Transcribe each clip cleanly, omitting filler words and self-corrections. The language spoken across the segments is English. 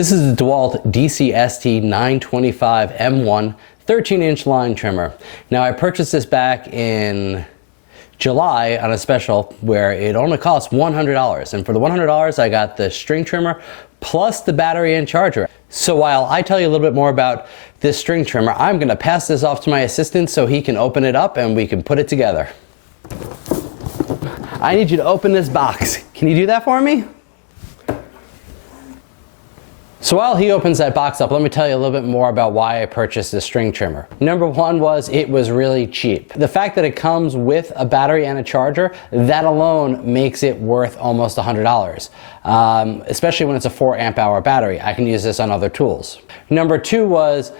This is the Dewalt DCST925M1 13-inch line trimmer. Now I purchased this back in July on a special where it only cost $100, and for the $100 I got the string trimmer plus the battery and charger. So while I tell you a little bit more about this string trimmer, I'm going to pass this off to my assistant so he can open it up and we can put it together. I need you to open this box. Can you do that for me? So while he opens that box up, let me tell you a little bit more about why I purchased this string trimmer. Number one was it was really cheap. The fact that it comes with a battery and a charger, that alone makes it worth almost $100. Especially when it's a 4 amp hour battery. I can use this on other tools. Number two was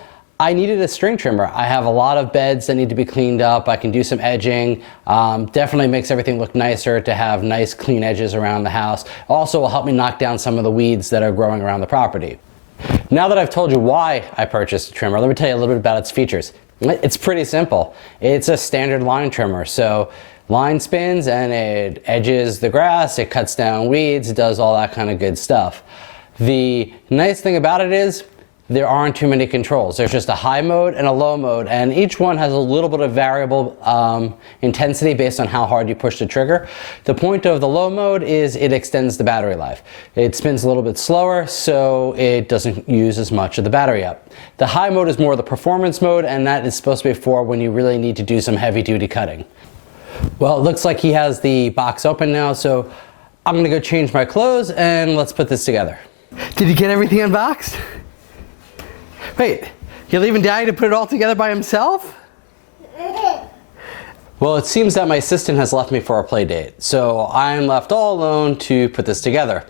I needed a string trimmer. I have a lot of beds that need to be cleaned up. I can do some edging. Definitely makes everything look nicer to have nice clean edges around the house. Also will help me knock down some of the weeds that are growing around the property. Now that I've told you why I purchased the trimmer, let me tell you a little bit about its features. It's pretty simple. It's a standard line trimmer. So line spins and it edges the grass, it cuts down weeds, it does all that kind of good stuff. The nice thing about it is there aren't too many controls. There's just a high mode and a low mode, and each one has a little bit of variable intensity based on how hard you push the trigger. The point of the low mode is it extends the battery life. It spins a little bit slower, so it doesn't use as much of the battery up. The high mode is more the performance mode, and that is supposed to be for when you really need to do some heavy duty cutting. Well, it looks like he has the box open now, so I'm gonna go change my clothes and let's put this together. Did you get everything unboxed? Wait, you're leaving Daddy to put it all together by himself? Well, it seems that my assistant has left me for a play date, so I'm left all alone to put this together.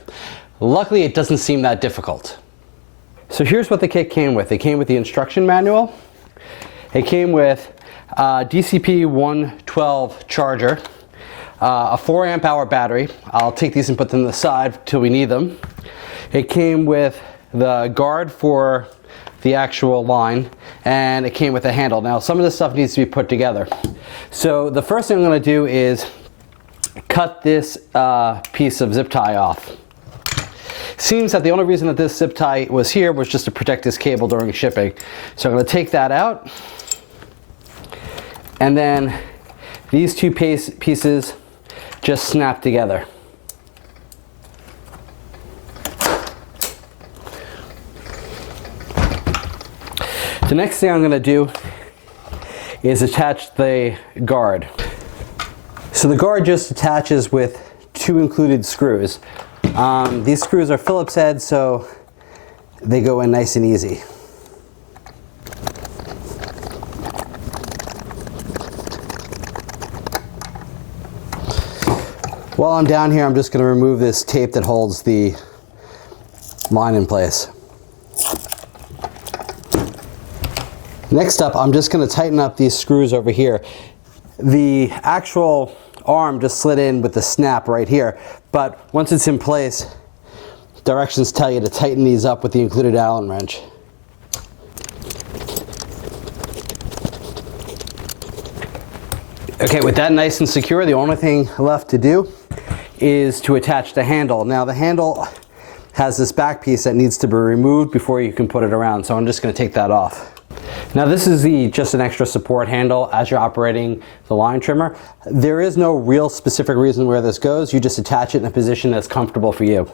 Luckily, it doesn't seem that difficult. So here's what the kit came with. It came with the instruction manual. It came with a DCP112 charger, a 4 amp hour battery. I'll take these and put them to the side till we need them. It came with the guard for the actual line, and it came with a handle. Now some of this stuff needs to be put together. So the first thing I'm going to do is cut this piece of zip tie off. Seems that the only reason that this zip tie was here was just to protect this cable during shipping. So I'm going to take that out, and then these two pieces just snap together. The next thing I'm going to do is attach the guard. So the guard just attaches with 2 included screws. These screws are Phillips head, so they go in nice and easy. While I'm down here, I'm just going to remove this tape that holds the line in place. Next up, I'm just going to tighten up these screws over here. The actual arm just slid in with the snap right here, but once it's in place, directions tell you to tighten these up with the included Allen wrench. Okay, with that nice and secure, the only thing left to do is to attach the handle. Now the handle has this back piece that needs to be removed before you can put it around, so I'm just going to take that off. Now this is just an extra support handle as you're operating the line trimmer. There is no real specific reason where this goes. You just attach it in a position that's comfortable for you.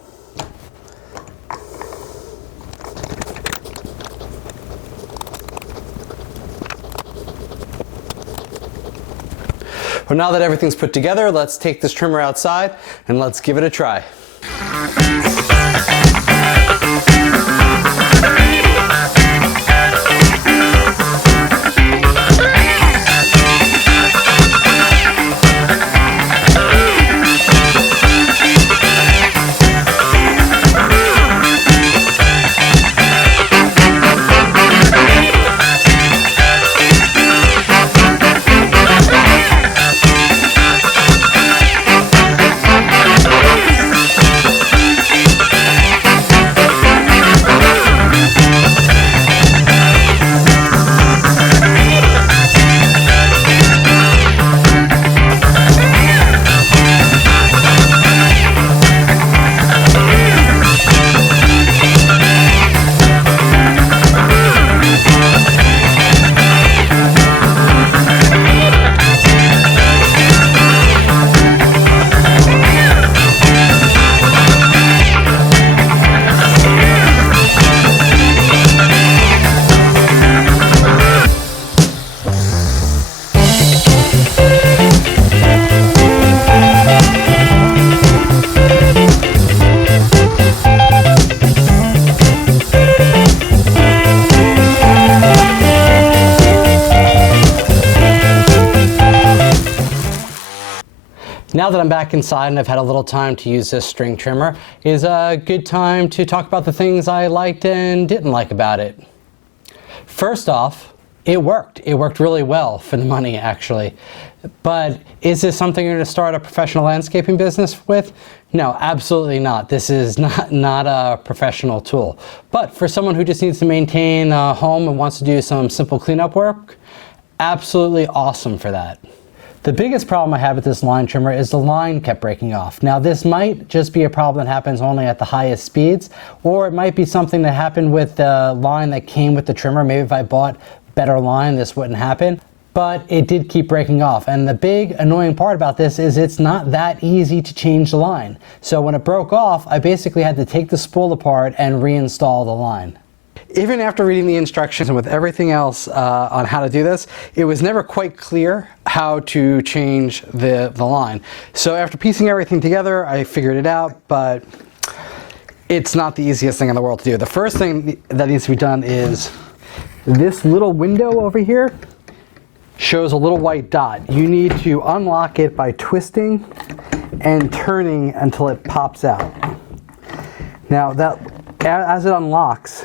Well, now that everything's put together, let's take this trimmer outside and let's give it a try. Now that I'm back inside and I've had a little time to use this string trimmer, is a good time to talk about the things I liked and didn't like about it. First off, it worked. It worked really well for the money, actually. But is this something you're going to start a professional landscaping business with? No, absolutely not. This is not a professional tool. But for someone who just needs to maintain a home and wants to do some simple cleanup work, absolutely awesome for that. The biggest problem I had with this line trimmer is the line kept breaking off. Now this might just be a problem that happens only at the highest speeds, or it might be something that happened with the line that came with the trimmer. Maybe if I bought better line, this wouldn't happen. But it did keep breaking off. And the big annoying part about this is it's not that easy to change the line. So when it broke off, I basically had to take the spool apart and reinstall the line. Even after reading the instructions and with everything else on how to do this, it was never quite clear how to change the line. So after piecing everything together, I figured it out, but it's not the easiest thing in the world to do. The first thing that needs to be done is this little window over here shows a little white dot. You need to unlock it by twisting and turning until it pops out. Now as it unlocks,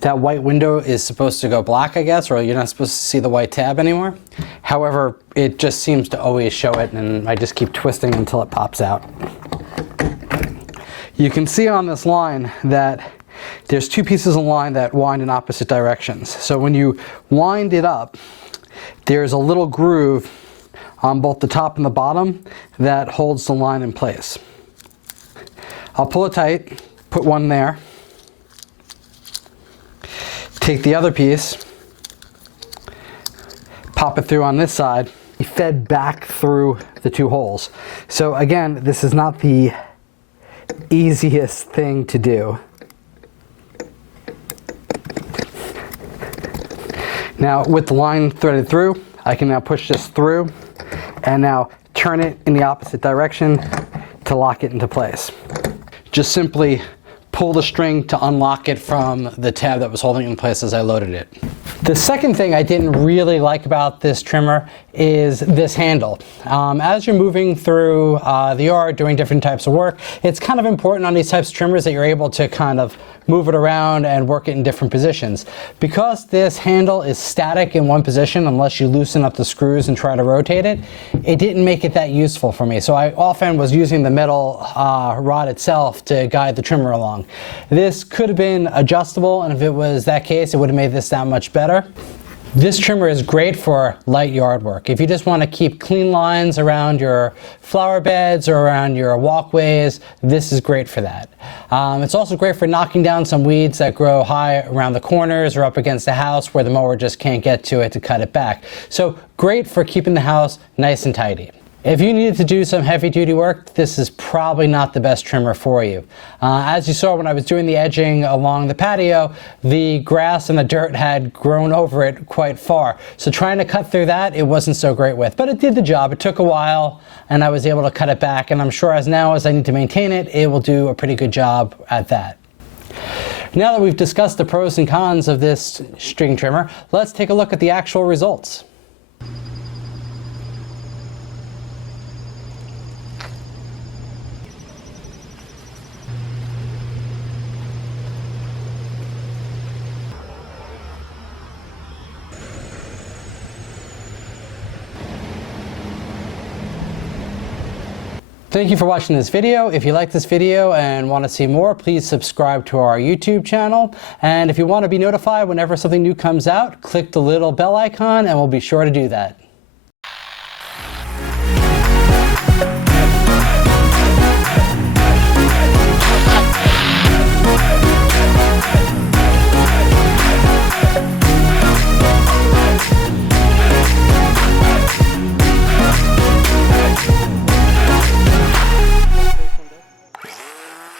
that white window is supposed to go black, I guess, or you're not supposed to see the white tab anymore. However, it just seems to always show it, and I just keep twisting until it pops out. You can see on this line that there's two pieces of line that wind in opposite directions. So when you wind it up, there's a little groove on both the top and the bottom that holds the line in place. I'll pull it tight, put one there, take the other piece, pop it through on this side, fed back through the two holes. So again, this is not the easiest thing to do. Now with the line threaded through, I can now push this through and now turn it in the opposite direction to lock it into place. Just simply pull the string to unlock it from the tab that was holding it in place as I loaded it. The second thing I didn't really like about this trimmer is this handle. As you're moving through the yard doing different types of work, it's kind of important on these types of trimmers that you're able to kind of move it around and work it in different positions. Because this handle is static in one position unless you loosen up the screws and try to rotate it, it didn't make it that useful for me. So I often was using the metal rod itself to guide the trimmer along. This could have been adjustable, and if it was that case, it would have made this that much better. This trimmer is great for light yard work. If you just want to keep clean lines around your flower beds or around your walkways, this is great for that. It's also great for knocking down some weeds that grow high around the corners or up against the house where the mower just can't get to it to cut it back. So great for keeping the house nice and tidy. If you needed to do some heavy duty work, this is probably not the best trimmer for you. As you saw when I was doing the edging along the patio, the grass and the dirt had grown over it quite far. So trying to cut through that, it wasn't so great with, but it did the job. It took a while and I was able to cut it back, and I'm sure as I need to maintain it, it will do a pretty good job at that. Now that we've discussed the pros and cons of this string trimmer, let's take a look at the actual results. Thank you for watching this video. If you like this video and want to see more, please subscribe to our YouTube channel. And if you want to be notified whenever something new comes out, click the little bell icon and we'll be sure to do that.